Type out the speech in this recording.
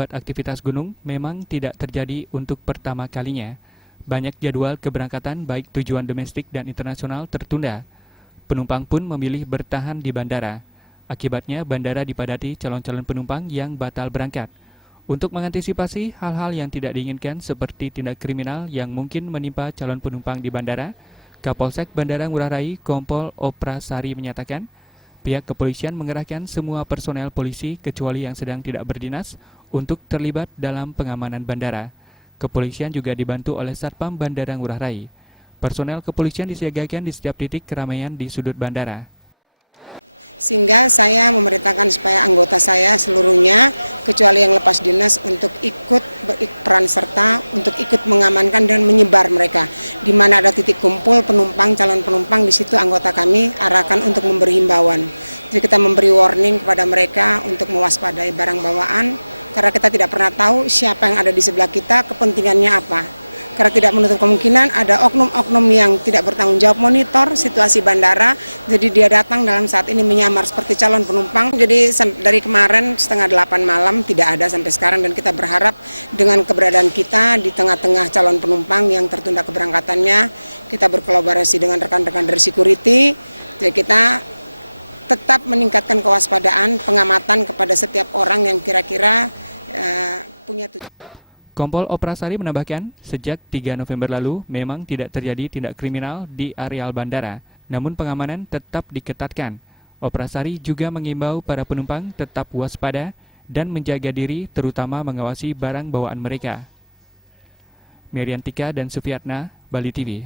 akibat aktivitas gunung memang tidak terjadi untuk pertama kalinya. Banyak jadwal keberangkatan baik tujuan domestik dan internasional tertunda. Penumpang pun memilih bertahan di bandara. Akibatnya bandara dipadati calon-calon penumpang yang batal berangkat. Untuk mengantisipasi hal-hal yang tidak diinginkan seperti tindak kriminal yang mungkin menimpa calon penumpang di bandara, Kapolsek Bandara Ngurah Rai Kompol Oprasari menyatakan, pihak kepolisian mengerahkan semua personel polisi kecuali yang sedang tidak berdinas untuk terlibat dalam pengamanan bandara. Kepolisian juga dibantu oleh Satpam Bandara Ngurah Rai. Personel kepolisian disiagakan di setiap titik keramaian di sudut bandara. Sehingga saya memerintahkan supaya anggota saya seluruhnya, kecuali yang lepas dinas, untuk ikut berperan serta, untuk ikut mengamankan dan menyebar mereka. Di mana ada titik kumpul penumpang, calon penumpang, di situ anggota kami arahkan untuk memberi himbauan. Jadi kita memberi warning kepada mereka untuk mewaspadai barang bawaan, karena kita tidak pernah tahu siapa yang ada di sebelah kita, kepentingannya apa. Karena tidak menutup kemungkinan ada oknum-oknum yang tidak bertanggung jawab monitor situasi bandara, jadi dia datang dalam saat ini menyamar seperti calon penumpang. Jadi dari kemarin 7:30 malam tidak ada sampai sekarang, dan kita berharap dengan keberadaan kita di tengah-tengah calon penumpang yang tertunda keberangkatannya, kita berkolaborasi dengan rekan-rekan dari security, jadi kita tetap meningkatkan kewaspadaan, pengamatan kepada setiap orang yang kira-kira punya tujuan. Kompol Oprasari menambahkan, sejak 3 November lalu memang tidak terjadi tindak kriminal di areal bandara, namun pengamanan tetap diketatkan. Oprasari juga mengimbau para penumpang tetap waspada dan menjaga diri, terutama mengawasi barang bawaan mereka. Meriantika dan Sufiatna, Bali TV.